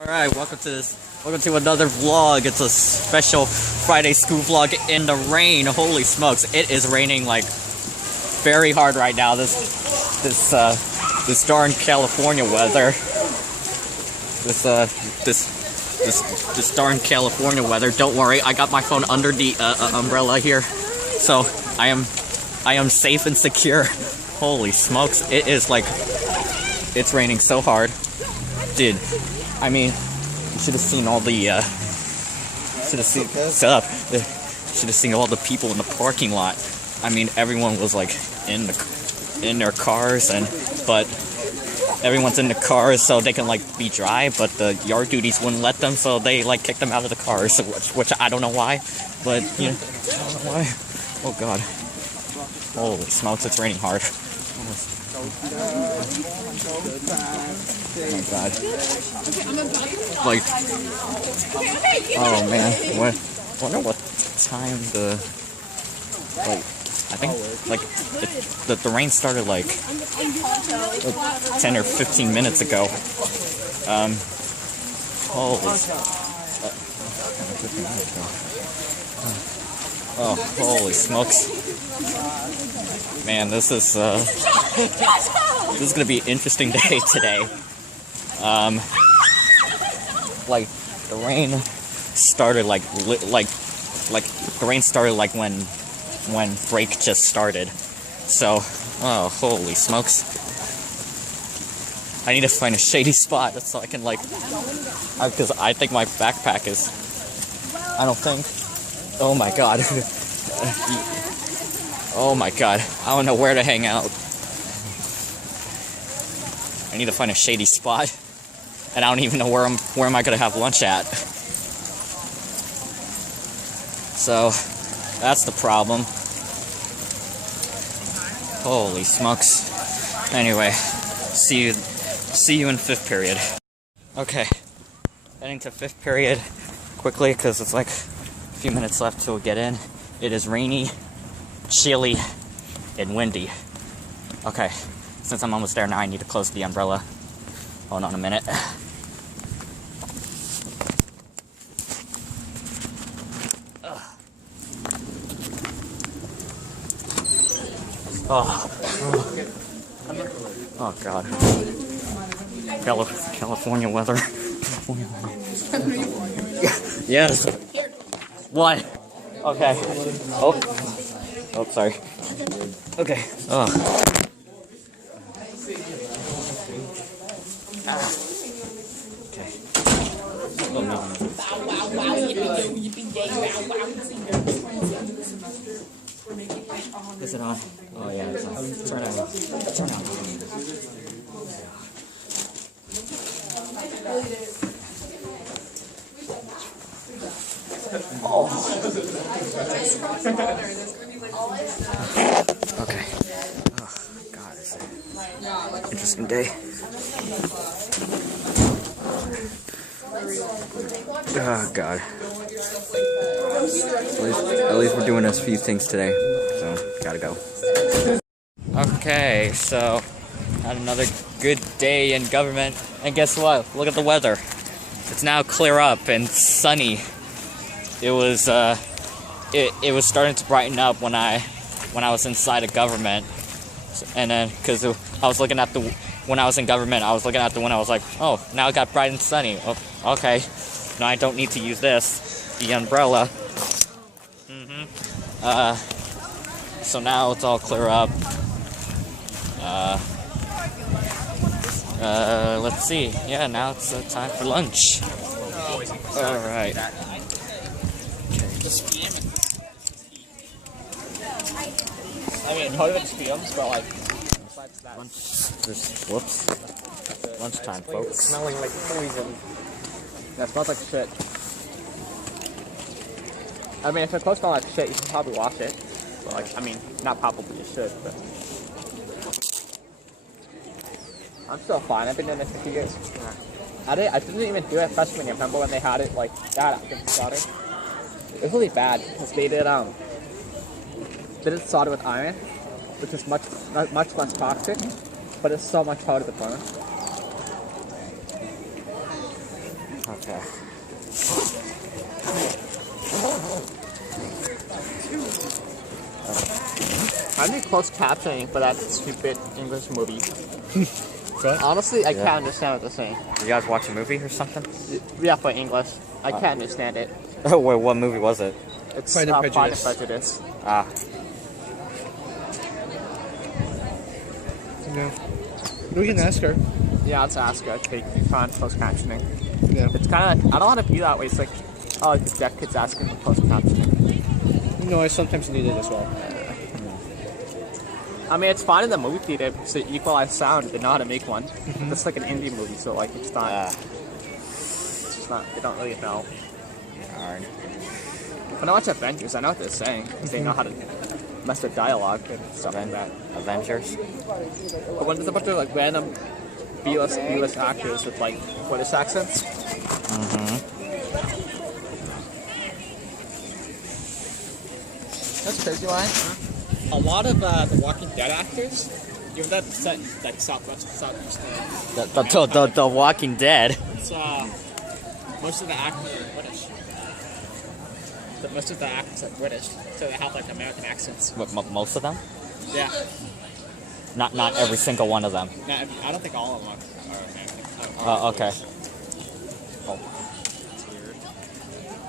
Alright, welcome to another vlog. It's a special Friday school vlog in the rain. Holy smokes, it is raining like very hard right now. This darn California weather. This darn California weather. Don't worry, I got my phone under the umbrella here, so I am safe and secure. Holy smokes, it is like, it's raining so hard. Dude, I mean, you should have seen all the, should have seen all the people in the parking lot. I mean, everyone was like in their cars, but everyone's in the cars so they can like be dry, but the yard duties wouldn't let them, so they like kicked them out of the cars, which I don't know why, but you know, I don't know why. Oh god. Holy smokes, it's raining hard. Oh my god. Like, oh man, wonder what time I think, like, the rain started like 10 or 15 minutes ago. Holy smokes. Man, this is gonna be an interesting day today. Like, the rain started like the rain started like when break just started. So, oh, holy smokes. I need to find a shady spot so I can like, because I think my backpack is, I don't think, oh my god. Oh my god, I don't know where to hang out. I need to find a shady spot, and I don't even know where am I gonna have lunch at. So that's the problem. Holy smokes. Anyway, see you in 5th period. Okay, heading to 5th period quickly because it's like a few minutes left till we get in. It is rainy, chilly, and windy. Okay, since I'm almost there now, I need to close the umbrella. Hold on a minute. Oh god. California weather. Yes. What? Okay. Oh, sorry. Okay. Oh. Okay. Is it on? Oh yeah, it's on. Turn it on. Turn it on. Oh. Okay. Oh god, it's an interesting day. Oh god. At least we're doing a few things today, so gotta go. Okay, so had another good day in government, and guess what? Look at the weather. It's now clear up and sunny. It was it was starting to brighten up when I was inside of government, and then because I was looking at when I was in government, I was looking out the window. I was like, oh, now it got bright and sunny. Oh, okay, now I don't need to use the umbrella. So now it's all clear up. Let's see. Yeah, now it's time for lunch. Alright. I mean, part of it's fumes, but like, Whoops. Lunchtime, folks. It's smelling like poison. That smells like shit. I mean, if it's supposed to smell like shit, you should probably wash it. But like, I mean, not probably, you should, but. I'm still fine. I've been doing this for 2 years. I didn't even do it freshman year. Remember when they had it like that after soldering? It was really bad because they did solder with iron, which is much less toxic, but it's so much harder to burn. Okay. I need closed captioning for that stupid English movie. What? Honestly, I can't understand what they're saying. You guys watch a movie or something? Yeah, for English. I can't understand it. Oh, wait, what movie was it? It's Pride and Pride and Prejudice. Prejudice. Ah, Yeah. We can ask her. Yeah, let's ask her. Take on closed captioning. Yeah. It's kind of like, I don't want to be that way. It's like, oh, the deaf kid's asking for closed captioning. You know, I sometimes need it as well. I mean, it's fine in the movie theater to equalize sound. They know how to make one. It's like an indie movie, so like it's not. It's just not. They don't really know. darn. When I watch Avengers, I know what they're saying because they know how to mess with dialogue and stuff like that. Avengers? But when there's a bunch of like random B-list actors with like British accents. That's crazy, Ryan. A lot of the Walking Dead actors, even that set like Southwest. The Walking Dead. It's most of the actors are British. Most of the actors are British, so they have like American accents. Most of them? Yeah. Not every single one of them. No, I don't think all of them are American. Oh, okay. That's weird.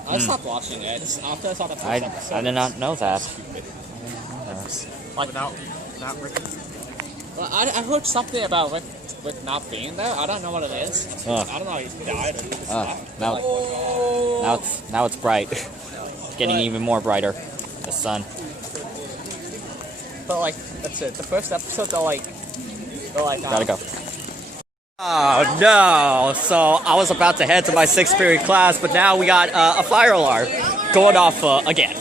I stopped watching it. After I saw the first episode. I did not know that. Stupid. Like not Rick. Well, I heard something about Rick not being there. I don't know what it is. Ugh. I don't know if he died or he just left. Now, now it's bright. Getting even more brighter. The sun. But like that's it. The first episode they're like Gotta go. Oh no! So I was about to head to my 6th period class, but now we got a fire alarm going off again.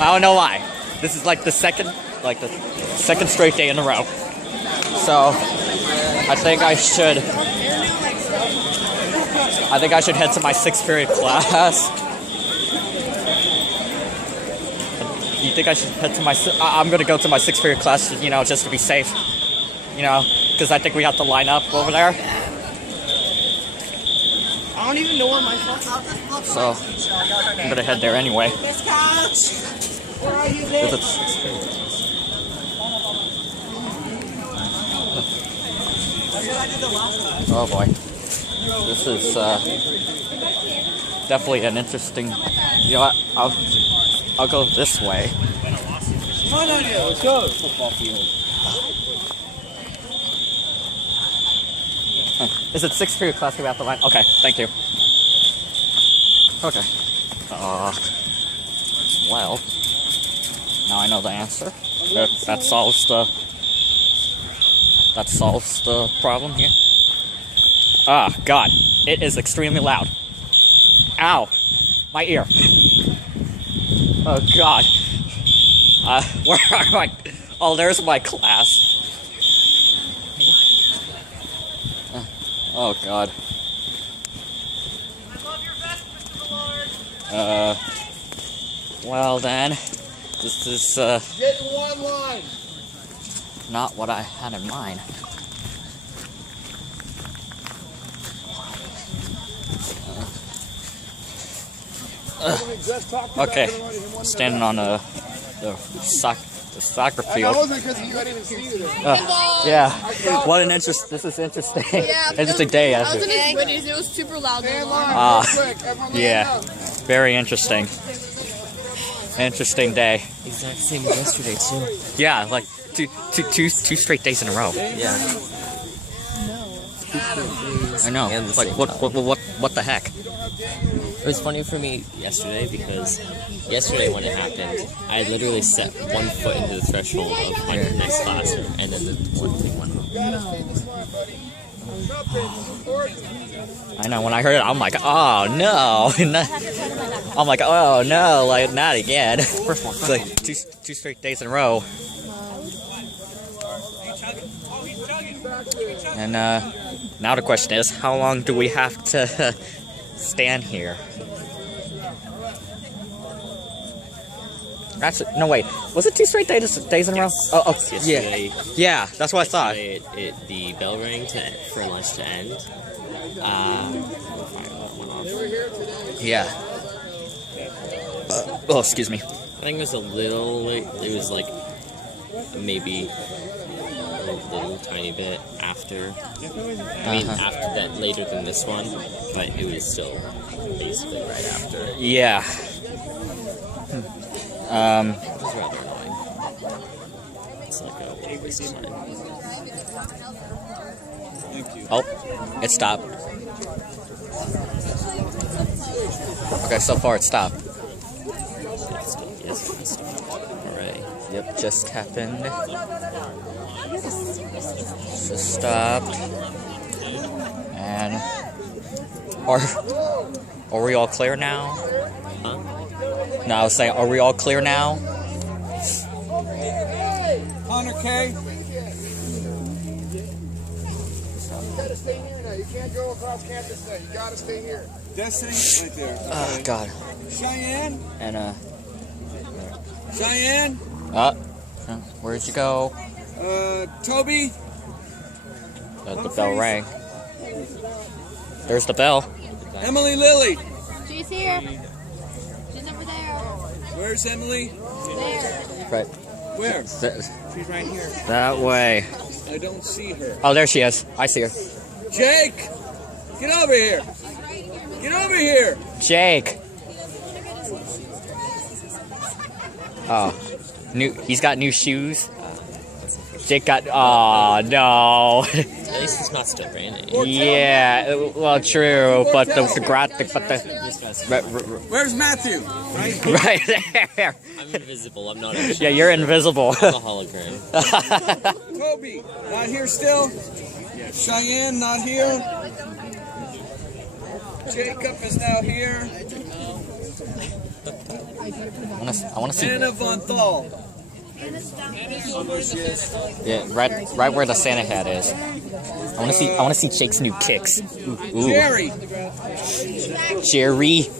I don't know why. This is like the second straight day in a row. So I think I should head to my 6th period class. You think I should head to I'm gonna go to my 6th period class, you know, just to be safe. You know, because I think we have to line up over there. I don't even know where my phone is. So I'm gonna head there anyway. Miss Couch! Where are you, bitch? Oh boy. This is definitely an interesting. You know what? I'll go this way. Come on down here, let's go. Football field. Is it 6th period class we have to line? Okay, thank you. Okay. Well, now I know the answer. That solves the problem here. Ah, God, it is extremely loud. Ow, my ear. Oh God. Where are my? Oh, there's my class. Oh God. Well then, this is Get in one line. not what I had in mind. Okay, standing on the soccer That field. wasn't because you didn't even see you there. Yeah, what an this is interesting. Interesting day. I was in his British. It was super loud. Stand in line, Ah, real quick. Everyone line Yeah, up. very interesting. Interesting day. Exact same as yesterday too. Yeah, like two straight days in a row. Yeah. I know. And the Like same what the heck? It was funny for me yesterday because yesterday when it happened, I literally set 1 foot into the threshold of my next classroom, and then the one thing went wrong. I know. When I heard it, I'm like, oh no. I'm like, oh no, like not again. It's like two straight days in a row. And now the question is, how long do we have to stand here? Actually, no wait. Was it 2 straight days in a row? Oh, Yesterday, yeah. That's what I thought. yesterday the bell rang for lunch to end. Yeah. Oh, excuse me. I think it was a little late. It was like maybe a little tiny bit after. I mean, after that, later than this one, but it was still basically right after. Yeah. It was rather annoying. It's like a waste of time. Oh, it stopped. Okay, so far it stopped. Yes, it's already. Yep, just happened. Just stopped. And are we all clear now? Huh? No, I was saying, are we all clear now? Hunter K. You gotta stay here now. You can't go across campus now. You gotta stay here. Destiny, right there. Oh God. Cheyenne. And Cheyenne. where'd you go? Toby. The bell rang. There's the bell. Emily Lilly. She's here. She's over there. Where's Emily? There. Right. Where? She's right here. That way. I don't see her. Oh, there she is. I see her. Jake, get over here. Get over here. Jake. Oh, he's got new shoes. Jake got. Oh no. At least it's not still raining. Yeah. Well, true, but the Where's Matthew? right there. I'm invisible. I'm not actually. Yeah, you're invisible. I'm a hologram. Toby, not here still. Cheyenne, not here. Jacob is now here. I want to see. Anna Von Thal. Yeah, right where the Santa hat is. I want to see Jake's new kicks. Ooh. Jerry. Jerry.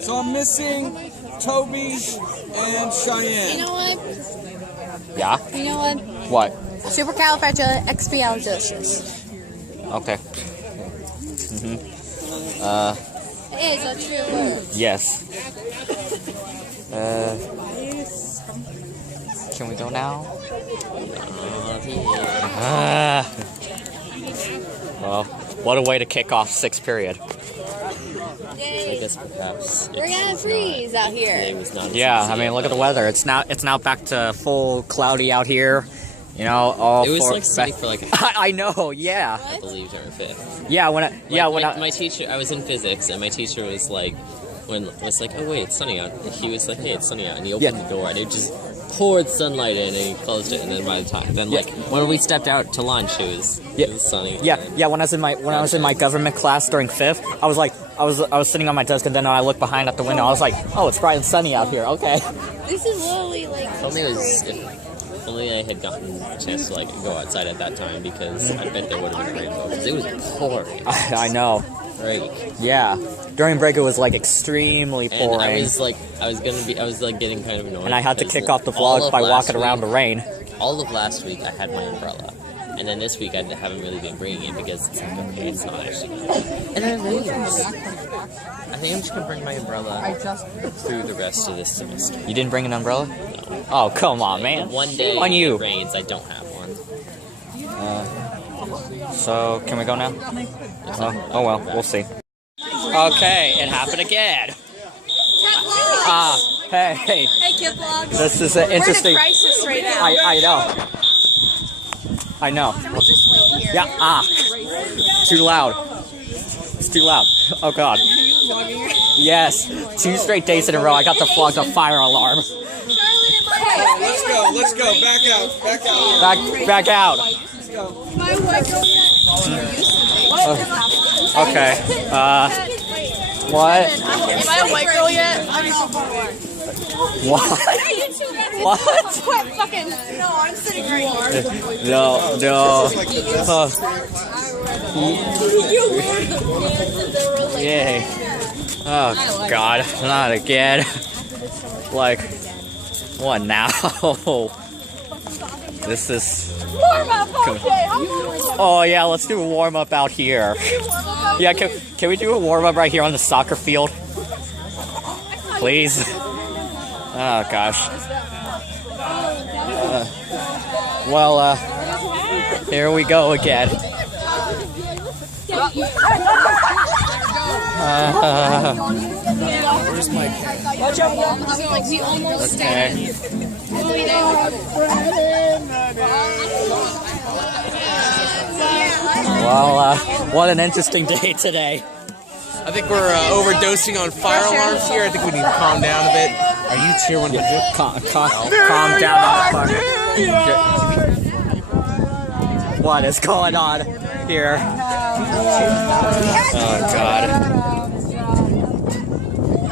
So I'm missing Toby and Cheyenne. You know what? Yeah. You know what? What? Supercalifragilisticexpialidocious. Okay. It is a true word. Yes. Can we go now? Well, what a way to kick off sixth period. I guess perhaps We're gonna freeze out today here. was not. Yeah, I mean, look at the weather. It's now back to full cloudy out here. You know, all It was for like sunny for like a I know, yeah. I believe during fifth. Yeah, My teacher, I was in physics, and my teacher was like, was like, oh wait, it's sunny out. He was like, hey, it's sunny out, and he opened the door, and it just poured sunlight in, and he closed it, and then by the time, when we stepped out to lunch, it was sunny. Yeah, when I was in my government class during fifth, I was sitting on my desk, and then I looked behind at the window. I was like, oh, it's bright and sunny out here. Okay. This is literally like. If only I had gotten a chance to like go outside at that time, because I bet there would have been a rainbow, because it was pouring. I know. Right. Yeah. During break, it was like extremely And pouring. I was getting kind of annoyed. And I had to because kick off the all vlog of by last walking around the rain. All of last week, I had my umbrella. And then this week, I haven't really been bringing it because it's like, okay, it's not actually. And then it rains. I think I'm just going to bring my umbrella through the rest of this semester. You didn't bring an umbrella? Oh, come on, man. One day on you. it rains, I don't have one. So, can we go now? Oh well, we'll see. Okay, it happened again. Hey. Hey, kid vlog. This is an interesting. We're in a crisis right now. I know. Can we just wait here? Yeah. Too loud. It's too loud. Oh God. Are you vlogging? Yes. 2 straight days in a row, I got to flog the fire alarm. Let's go. Back out. Back out. My white girl yet? Okay. What? Am I a white girl yet? I'm not. What? What? What fucking? No, I'm sitting right here. No. Yay. Oh God, not again. Like, what now? This is Warm up, okay. How about Oh yeah, let's do a warm up out here. Yeah, can we do a warm up right here on the soccer field? Please. Oh gosh. Here we go again. Where's my cat? like we almost Okay. Well, what an interesting day today. I think we're overdosing on fire alarms here. I think we need to calm down a bit. Are you tier 100? Calm down, motherfucker. What is going on here? Oh god.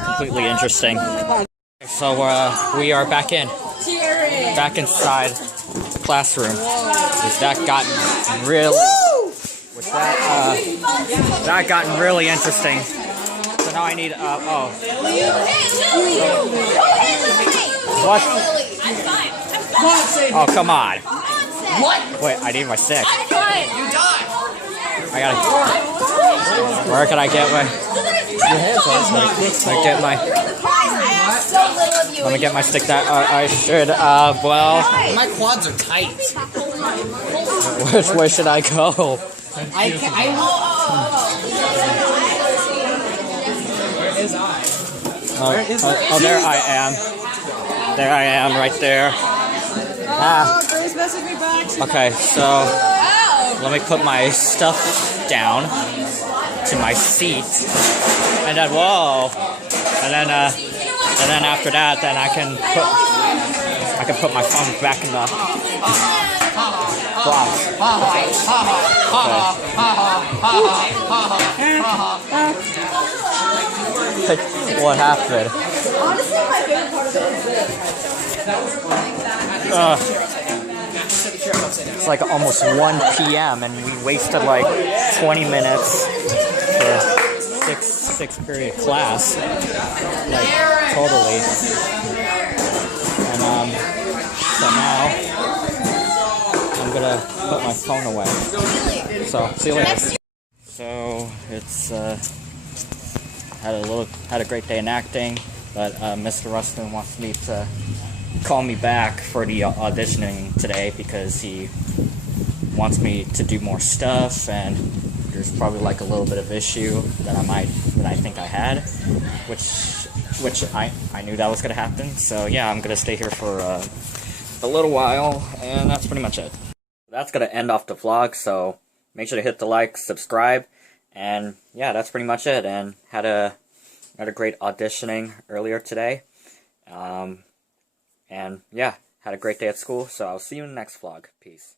Completely interesting. So we are back inside the classroom. That gotten really interesting. So now I need What? Oh come on. What? Wait, I need my stick. I gotta. Where can I get my? Let me get my stick. That I should. Well. My quads are tight. Where should I go? Where is I? Oh, there I am. There I am, right there. Grace messaged me back. Okay, so let me put my stuff down to my seat, and then and then after that, then I can put my phone back in the box. Okay. What happened? Honestly, my favorite part of it is It's like almost 1 p.m. and we wasted like 20 minutes for six period class, like totally. And so now I'm gonna put my phone away. So see you later. So it's had a great day in acting, but Mr. Rustin wants me to call me back for the auditioning today because he wants me to do more stuff, and there's probably like a little bit of issue that I think I had, which I knew that was gonna happen. So yeah, I'm gonna stay here for a little while, and that's pretty much it. That's gonna end off the vlog. So make sure to hit the like, subscribe, and yeah, that's pretty much it. And had a great auditioning earlier today. And yeah, had a great day at school, so I'll see you in the next vlog. Peace.